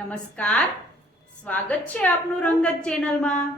નમસ્કાર, સ્વાગત છે આપનું રંગત ચેનલમાં।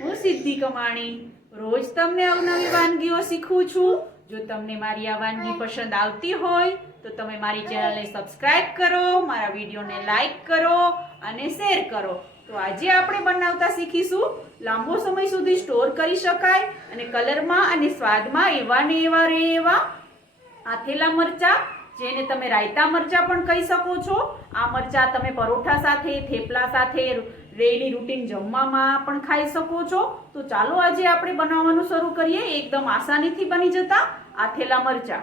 હું સિદ્ધિ કમાણી રોજ તમને અવનવી વાનગીઓ શીખવું છું। જો તમને મારી આ વાનગી પસંદ આવતી હોય તો તમે મારી ચેનલને સબસ્ક્રાઇબ કરો, મારા વિડીયોને લાઈક કરો અને શેર કરો। તો આજે આપણે બનાવતા શીખીશું લાંબો સમય સુધી સ્ટોર કરી શકાય અને કલરમાં અને સ્વાદમાં એવા ને એવા રહે એવા આથેલા મરચા, જેને તમે રાયતા મરચા પણ કહી શકો છો। આ મરચા તમે પરોઠા સાથે, થેપલા સાથે, ડેઈલી રૂટીન જમવામાં પણ ખાઈ શકો છો। તો ચાલો આજે આપણે બનાવવાનું શરૂ કરીએ એકદમ આસાનીથી બની જતા આથેલા મરચા।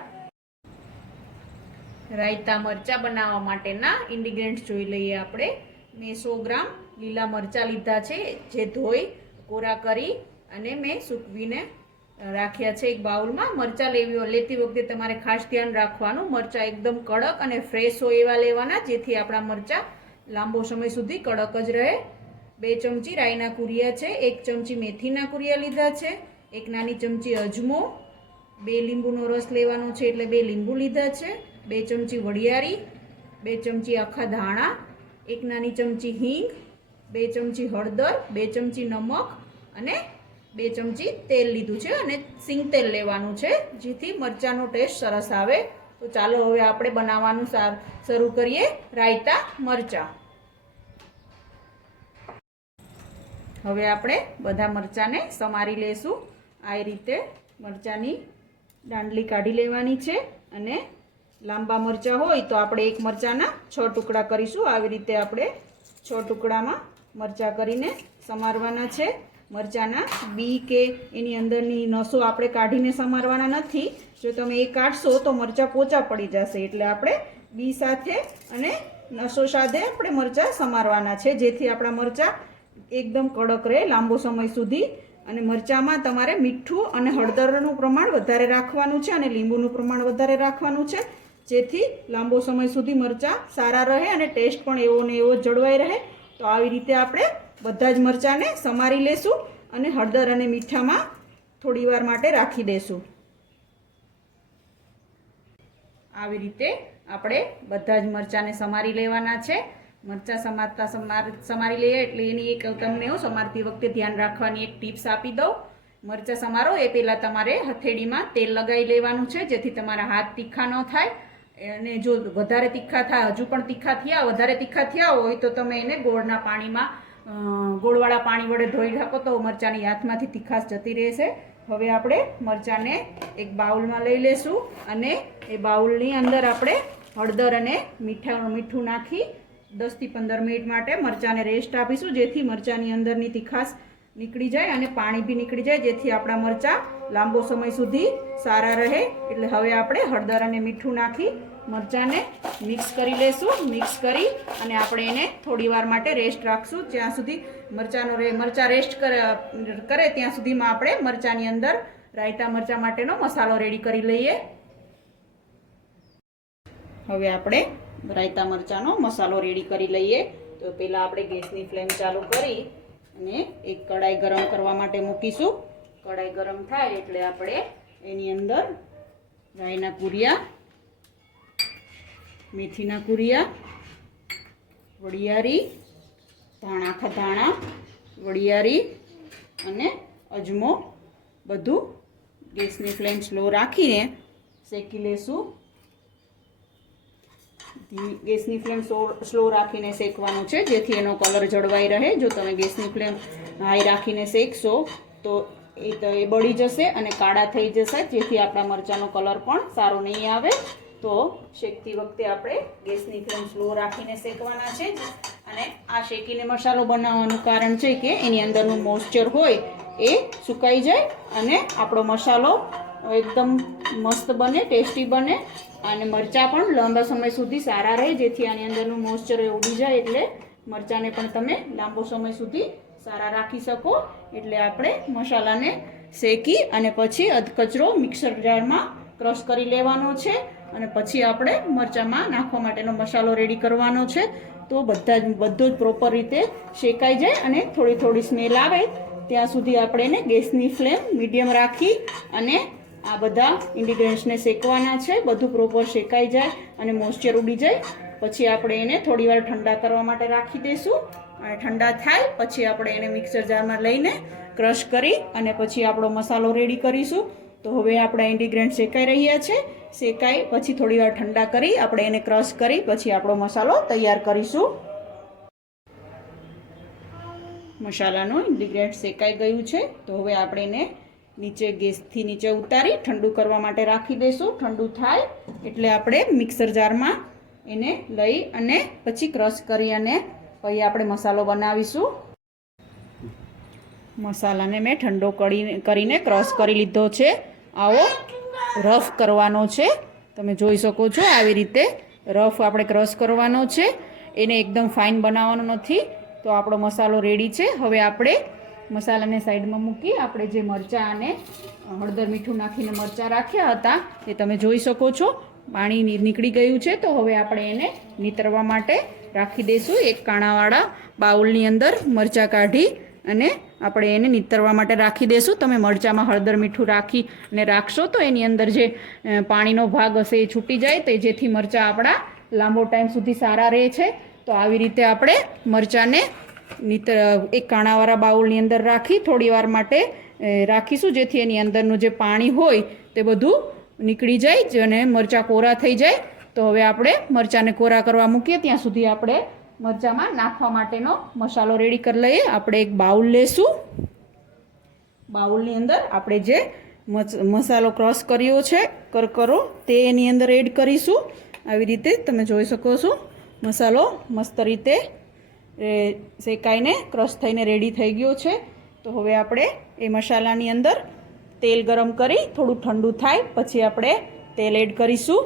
રાયતા મરચા બનાવવા માટેના ઇન્ગ્રેડિયન્ટ્સ જોઈ લઈએ આપણે। મેં 100 ગ્રામ લીલા મરચા લીધા છે, જે ધોઈ કોરા કરી અને મેં સૂકવીને રાખ્યા છે એક બાઉલમાં। મરચા લેતી વખતે તમારે ખાસ ધ્યાન રાખવાનું, મરચા એકદમ કડક અને ફ્રેશ હોય એવા લેવાના, જેથી આપણા મરચા લાંબો સમય સુધી કડક જ રહે। 2 ચમચી રાઈના કુરિયા છે, 1 ચમચી મેથીના કુરિયા લીધા છે, 1 નાની ચમચી અજમો, 2 લીંબુનો રસ લેવાનો છે એટલે 2 લીંબુ લીધા છે, 2 ચમચી વડિયારી, 2 ચમચી આખા ધાણા, 1 નાની ચમચી હિંગ, 2 ચમચી હળદર, 2 ચમચી નમક અને 2 ચમચી તેલ લીધું છે અને સિંગ તેલ લેવાનું છે, જેથી મરચાંનો ટેસ્ટ સરસ આવે। તો ચાલો હવે આપણે બનાવવાનું શરૂ કરીએ રાયતા મરચાં। હવે આપણે બધા મરચાંને સમારી લેશું। આ રીતે મરચાંની દાંડલી કાઢી લેવાની છે અને લાંબા મરચાં હોય તો આપણે એક મરચાંના 6 ટુકડા કરીશું। આવી રીતે આપણે 6 ટુકડામાં મરચાં કરીને સમારવાના છે। મરચાંના બી કે એની અંદરની નસો આપણે કાઢીને સમારવાના નથી। જો તમે એ કાઢશો તો મરચાં પોચા પડી જશે, એટલે આપણે બી સાથે અને નસો સાથે આપણે મરચાં સમારવાના છે, જેથી આપણા મરચાં એકદમ કડક રહે લાંબો સમય સુધી। અને મરચાંમાં તમારે મીઠું અને હળદરનું પ્રમાણ વધારે રાખવાનું છે અને લીંબુનું પ્રમાણ વધારે રાખવાનું છે, જેથી લાંબો સમય સુધી મરચાં સારા રહે અને ટેસ્ટ પણ એવો ને એવો જળવાઈ રહે। તો આવી રીતે આપણે બધા જ મરચાંને સમારી લેશું અને હળદર અને મીઠામાં થોડી વાર માટે રાખી દેશું। આવી રીતે આપણે બધા જ મરચાંને સમારી લેવાના છે। મરચાં સમારી લઈએ એટલે એની એક તમને હું સમારતી વખતે ધ્યાન રાખવાની એક ટિપ્સ આપી દઉં। મરચાં સમારો એ પહેલાં તમારે હથેળીમાં તેલ લગાવી લેવાનું છે, જેથી તમારા હાથ તીખા ન થાય। અને જો વધારે તીખા થાય, હજુ પણ વધારે તીખા થયા હોય તો તમે એને ગોળના પાણીમાં ગોળવાળા પાણી વડે ધોઈ નાખો તો મરચાંની હાથમાંથી તીખાશ જતી રહેશે। હવે આપણે મરચાંને એક બાઉલમાં લઈ લેશું અને એ બાઉલની અંદર આપણે હળદર અને મીઠું નાખી 10 થી 15 મિનિટ માટે મરચાંને રેસ્ટ આપીશું, જેથી મરચાંની અંદરની તીખાશ નીકળી જાય અને પાણી બી નીકળી જાય, જેથી આપણા મરચાં લાંબો સમય સુધી સારા રહે। એટલે હવે આપણે હળદર અને મીઠું નાખી મરચાંને મિક્સ કરી લેશું। મિક્સ કરી અને આપણે એને થોડી વાર માટે રેસ્ટ રાખશું, જ્યાં સુધી મરચાં રેસ્ટ કરે ત્યાં સુધીમાં આપણે મરચાંની અંદર રાયતા મરચાં માટેનો મસાલો રેડી કરી લઈએ। હવે આપણે રાયતા મરચાંનો મસાલો રેડી કરી લઈએ। તો પહેલાં આપણે ગેસની ફ્લેમ ચાલુ કરી અને એક કઢાઈ ગરમ કરવા માટે મૂકીશું। કઢાઈ ગરમ થાય એટલે આપણે એની અંદર રાઈના કુરિયા, મેથીના કુરિયા, વડિયારી, આખા ધાણા, વડિયારી અને અજમો બધું ગેસની ફ્લેમ સ્લો રાખીને શેકી લેશું। ગેસની ફ્લેમ સ્લો રાખીને શેકવાનું છે, જેથી એનો કલર જળવાઈ રહે। જો તમે ગેસની ફ્લેમ હાઈ રાખીને શેકશો તો એ બળી જશે અને કાળા થઈ જશે, જેથી આપણા મરચાંનો કલર પણ સારો નહીં આવે। તો શેકતી વખતે આપણે ગેસની ફ્લેમ સ્લો રાખીને શેકવાના છે। અને આ શેકીને મસાલો બનાવવાનું કારણ છે કે એની અંદરનું મોઇસ્ચર હોય એ સુકાઈ જાય અને આપણો મસાલો એકદમ મસ્ત બને, ટેસ્ટી બને અને મરચાં પણ લાંબા સમય સુધી સારા રહે, જેથી આની અંદરનું મોઇસ્ચર ઉડી જાય એટલે મરચાંને પણ તમે લાંબો સમય સુધી સારા રાખી શકો। એટલે આપણે મસાલાને શેકી અને પછી અધકચરો મિક્સર જારમાં ક્રશ કરી લેવાનો છે અને પછી આપણે મરચાંમાં નાખવા માટેનો મસાલો રેડી કરવાનો છે। તો બધું જ પ્રોપર રીતે શેકાઈ જાય અને થોડી થોડી સ્મેલ આવે ત્યાં સુધી આપણે એને ગેસની ફ્લેમ મીડિયમ રાખી અને આ બધા ઇન્ગ્રેડિયન્ટ્સને શેકવાના છે। બધું પ્રોપર શેકાઈ જાય અને મોઇસ્ચર ઉડી જાય પછી આપણે એને થોડીવાર ઠંડા કરવા માટે રાખી દઈશું અને ઠંડા થાય પછી આપણે એને મિક્સર જારમાં લઈને ક્રશ કરી અને પછી આપણો મસાલો રેડી કરીશું. તો હવે આપણા ઇન્ગ્રીડિયન્ટ શેકાઈ રહ્યા છે. શેકાઈ પછી થોડીવાર ઠંડા કરી આપણે એને ક્રશ કરી પછી આપણો મસાલો તૈયાર કરીશું. મસાલાનું ઇન્ગ્રીડિયન્ટ શેકાઈ ગયું છે. તો હવે આપણે એને નીચે ગેસથી નીચે ઉતારી ઠંડુ કરવા માટે રાખી દઈશું. ઠંડુ થાય એટલે આપણે મિક્સર જારમાં એને લઈ અને પછી ક્રશ કરી અને પછી આપણે મસાલો બનાવીશું. મસાલાને મેં ઠંડો કરીને ક્રશ કરી લીધો છે. આવો રફ કરવાનો છે. તમે જોઈ શકો છો આવી રીતે રફ આપણે ક્રશ કરવાનો છે. એને એકદમ ફાઇન બનાવવાનો નથી. તો આપણો મસાલો રેડી છે. હવે આપણે મસાલાને સાઈડમાં મૂકી આપણે જે મરચાં અને હળદર મીઠું નાખીને મરચાં રાખ્યા હતા એ તમે જોઈ શકો છો પાણી નીકળી ગયું છે. તો હવે આપણે એને નીતરવા માટે રાખી દઈશું. એક કાણાવાળા બાઉલની અંદર મરચાં કાઢી અને આપણે એને નીતરવા માટે રાખી દઈશું. તમે મરચાંમાં હળદર મીઠું રાખી અને રાખશો તો એની અંદર જે પાણીનો ભાગ હશે એ છૂટી જાય તો જેથી મરચાં આપણા લાંબો ટાઈમ સુધી સારા રહે છે. તો આવી રીતે આપણે મરચાંને એક કાણાવાળા બાઉલની અંદર રાખી થોડી વાર માટે રાખીશું જેથી એની અંદરનું જે પાણી હોય તે બધું નીકળી જાય અને મરચાં કોરા થઈ જાય. તો હવે આપણે મરચાંને કોરા કરવા મૂકીએ ત્યાં સુધી આપણે મરચાંમાં નાખવા માટેનો મસાલો રેડી કરી લઈએ. આપણે એક બાઉલ લેશું. બાઉલની અંદર આપણે જે મસાલો ક્રશ કર્યો છે કરકરો તે એની અંદર એડ કરીશું. આવી રીતે તમે જોઈ શકો છો મસાલો મસ્ત રીતે શેકાઈને ક્રશ થઈને રેડી થઈ ગયો છે. તો હવે આપણે એ મસાલાની અંદર તેલ ગરમ કરી થોડું ઠંડુ થાય પછી આપણે તેલ એડ કરીશું.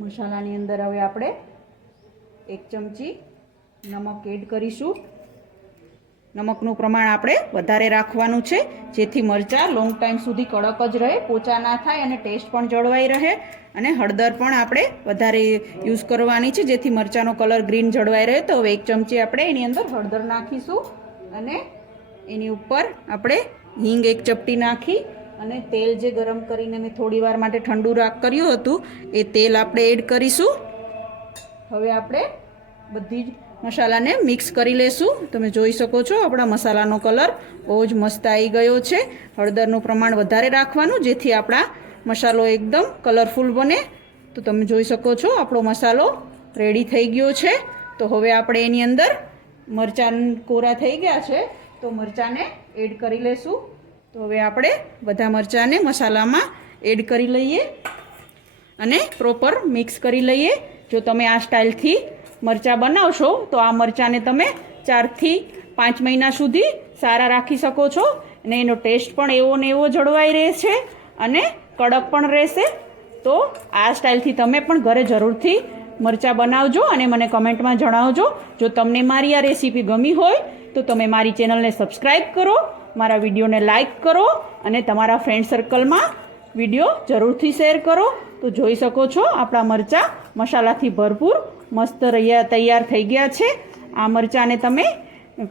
મસાલાની અંદર હવે આપણે 1 ચમચી નમક એડ કરીશું. નમકનું પ્રમાણ આપણે વધારે રાખવાનું છે જેથી મરચાં લોંગ ટાઈમ સુધી કડક જ રહે, પોચા ના થાય અને ટેસ્ટ પણ જળવાઈ રહે. અને હળદર પણ આપણે વધારે યુઝ કરવાની છે જેથી મરચાંનો કલર ગ્રીન જળવાઈ રહે. તો હવે 1 ચમચી આપણે એની અંદર હળદર નાખીશું અને એની ઉપર આપણે હિંગ 1 ચપટી નાખી અને તેલ જે ગરમ કરીને મેં થોડી વાર માટે ઠંડુ કર્યું હતું એ તેલ આપણે એડ કરીશું. હવે આપણે બધી જ મસાલાને મિક્સ કરી લેશું. તમે જોઈ શકો છો આપણા મસાલાનો કલર બહુ જ મસ્ત આવી ગયો છે. હળદરનું પ્રમાણ વધારે રાખવાનું જેથી આપણા મસાલો એકદમ કલરફુલ બને. તો તમે જોઈ શકો છો આપણો મસાલો રેડી થઈ ગયો છે. તો હવે આપણે એની અંદર મરચાં કોરા થઈ ગયા છે તો મરચાંને એડ કરી લેશું. તો હવે આપણે બધા મરચાંને મસાલામાં એડ કરી લઈએ અને પ્રોપર મિક્સ કરી લઈએ. જો તમે આ સ્ટાઇલથી મરચાં બનાવશો તો આ મરચાંને તમે 4 થી 5 મહિના સુધી સારા રાખી શકો છો અને એનો ટેસ્ટ પણ એવો ને એવો જળવાઈ રહેશે અને કડક પણ રહેશે. તો આ સ્ટાઇલથી તમે પણ ઘરે જરૂરથી મરચાં બનાવજો અને મને કમેન્ટમાં જણાવજો. જો તમને મારી આ રેસીપી ગમી હોય તો તમે મારી ચેનલને સબસ્ક્રાઈબ કરો, મારા વિડીયોને લાઈક કરો અને તમારા ફ્રેન્ડ સર્કલમાં વિડીયો જરૂરથી શેર કરો. તો જોઈ શકો છો આપણા મરચાં મસાલાથી ભરપૂર મસ્ત તૈયાર થઈ ગયા છે. આ મરચાંને તમે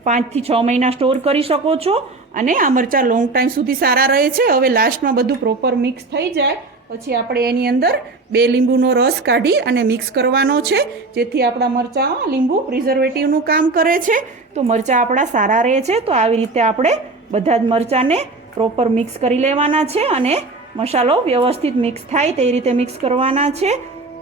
5 થી 6 મહિના સ્ટોર કરી શકો છો અને આ મરચાં લોંગ ટાઈમ સુધી સારા રહે છે. હવે લાસ્ટમાં બધું પ્રોપર મિક્સ થઈ જાય પછી આપણે એની અંદર 2 લીંબુનો રસ કાઢી અને મિક્સ કરવાનો છે જેથી આપણા મરચાંમાં લીંબુ પ્રિઝર્વેટિવનું કામ કરે છે. તો મરચાં આપણા સારા રહે છે. તો આવી રીતે આપણે બધા જ મરચાંને પ્રોપર મિક્સ કરી લેવાના છે અને મસાલો વ્યવસ્થિત મિક્સ થાય તે રીતે મિક્સ કરવાના છે.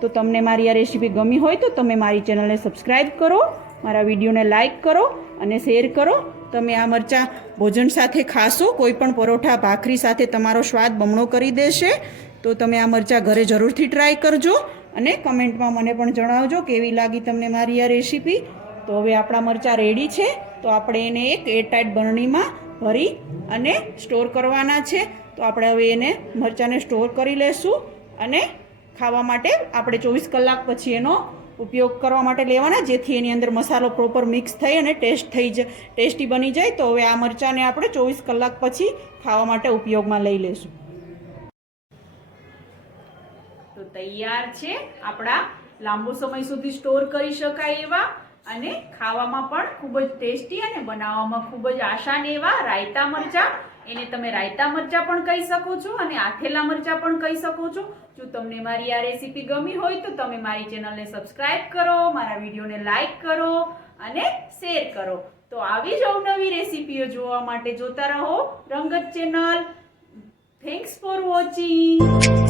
તો તમને મારી આ રેસીપી ગમી હોય તો તમે મારી ચેનલને સબસ્ક્રાઈબ કરો, મારા વિડીયોને લાઈક કરો અને શેર કરો. તમે આ મરચાં ભોજન સાથે ખાશો, કોઈ પણ પરોઠા ભાખરી સાથે તમારો સ્વાદ બમણો કરી દેશે. તો તમે આ મરચાં ઘરે જરૂરથી ટ્રાય કરજો અને કમેન્ટમાં મને પણ જણાવજો કેવી લાગી તમને મારી આ રેસીપી. તો હવે આપણા મરચાં રેડી છે. તો આપણે એને એક એરટાઇટ બરણીમાં ભરી અને સ્ટોર કરવાના છે. તો આપણે હવે એને મરચાંને સ્ટોર કરી લેશું અને ખાવા માટે આપણે 24 કલાક પછી એનો ઉપયોગ કરવા માટે લેવાના જેથી એની અંદર મસાલો પ્રોપર મિક્સ થઈ અને ટેસ્ટી બની જાય. તો હવે આ મરચાંને આપણે 24 કલાક પછી ખાવા માટે ઉપયોગમાં લઈ લેશું. તો તૈયાર છે આપણા લાંબો સમય સુધી સ્ટોર કરી શકાય એવા અને ખાવામાં પણ ખૂબ જ ટેસ્ટી અને બનાવવામાં ખૂબ જ આસાન એવા રાયતા મરચાં. એને તમે રાયતા મરચાં પણ કહી શકો છો અને આથેલા મરચાં પણ કહી શકો છો. જો તમને મારી આ રેસીપી ગમી હોય તો તમે મારી ચેનલને સબસ્ક્રાઇબ કરો, મારા વિડીયોને લાઈક કરો અને શેર કરો. તો આવી જ અવનવી રેસીપીઓ જોવા માટે જોતા રહો રંગત ચેનલ. Thanks for watching.